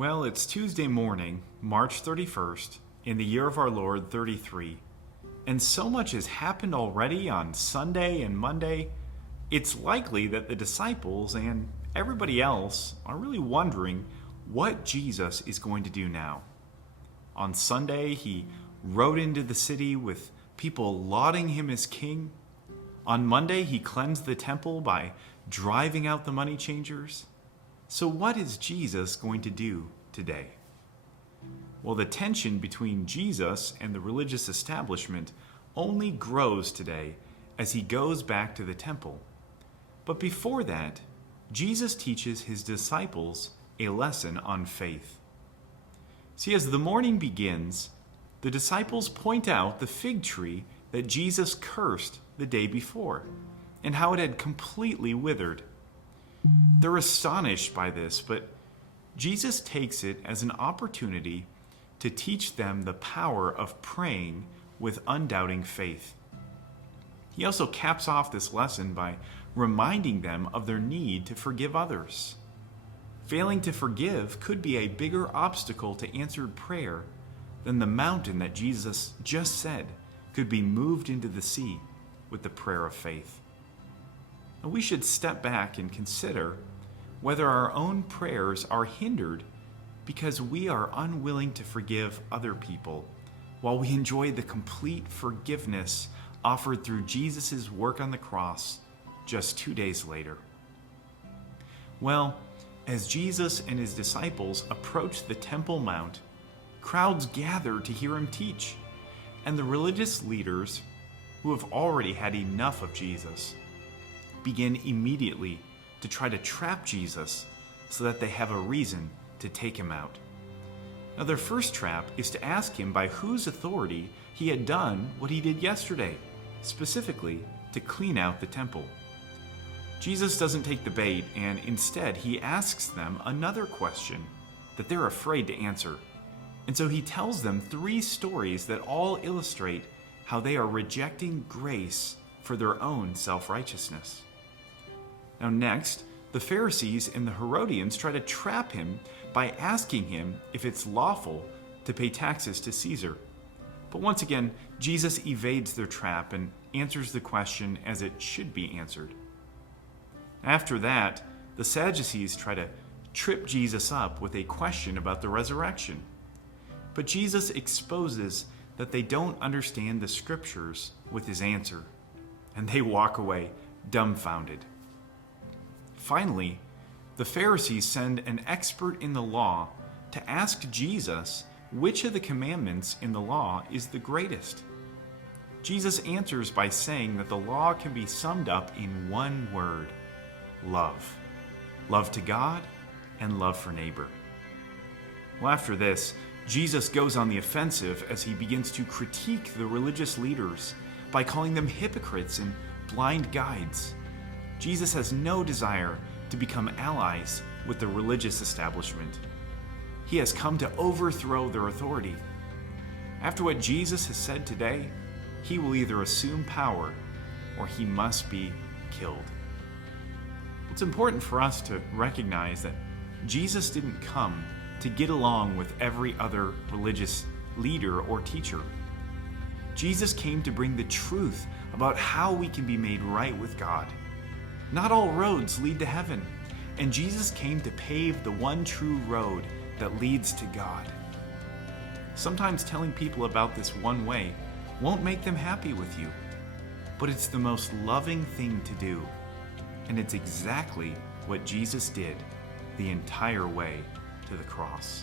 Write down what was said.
Well, it's Tuesday morning, March 31st, in the year of our Lord 33, and so much has happened already on Sunday and Monday, it's likely that the disciples and everybody else are really wondering what Jesus is going to do now. On Sunday, he rode into the city with people lauding him as king. On Monday, he cleansed the temple by driving out the money changers. So what is Jesus going to do today? Well, the tension between Jesus and the religious establishment only grows today as he goes back to the temple. But before that, Jesus teaches his disciples a lesson on faith. See, as the morning begins, the disciples point out the fig tree that Jesus cursed the day before and how it had completely withered. They're astonished by this, but Jesus takes it as an opportunity to teach them the power of praying with undoubting faith. He also caps off this lesson by reminding them of their need to forgive others. Failing to forgive could be a bigger obstacle to answered prayer than the mountain that Jesus just said could be moved into the sea with the prayer of faith. And we should step back and consider whether our own prayers are hindered because we are unwilling to forgive other people while we enjoy the complete forgiveness offered through Jesus' work on the cross just 2 days later. Well, as Jesus and his disciples approach the Temple Mount, crowds gather to hear him teach, and the religious leaders, who have already had enough of Jesus, begin immediately to try to trap Jesus so that they have a reason to take him out. Now, their first trap is to ask him by whose authority he had done what he did yesterday, specifically to clean out the temple. Jesus doesn't take the bait, and instead he asks them another question that they're afraid to answer. And so he tells them 3 stories that all illustrate how they are rejecting grace for their own self-righteousness. Now next, the Pharisees and the Herodians try to trap him by asking him if it's lawful to pay taxes to Caesar. But once again, Jesus evades their trap and answers the question as it should be answered. After that, the Sadducees try to trip Jesus up with a question about the resurrection. But Jesus exposes that they don't understand the scriptures with his answer, and they walk away dumbfounded. Finally, the Pharisees send an expert in the law to ask Jesus which of the commandments in the law is the greatest. Jesus answers by saying that the law can be summed up in one word: love. Love to God and love for neighbor. Well, after this, Jesus goes on the offensive as he begins to critique the religious leaders by calling them hypocrites and blind guides. Jesus has no desire to become allies with the religious establishment. He has come to overthrow their authority. After what Jesus has said today, he will either assume power or he must be killed. It's important for us to recognize that Jesus didn't come to get along with every other religious leader or teacher. Jesus came to bring the truth about how we can be made right with God. Not all roads lead to heaven, and Jesus came to pave the one true road that leads to God. Sometimes telling people about this one way won't make them happy with you, but it's the most loving thing to do, and it's exactly what Jesus did the entire way to the cross.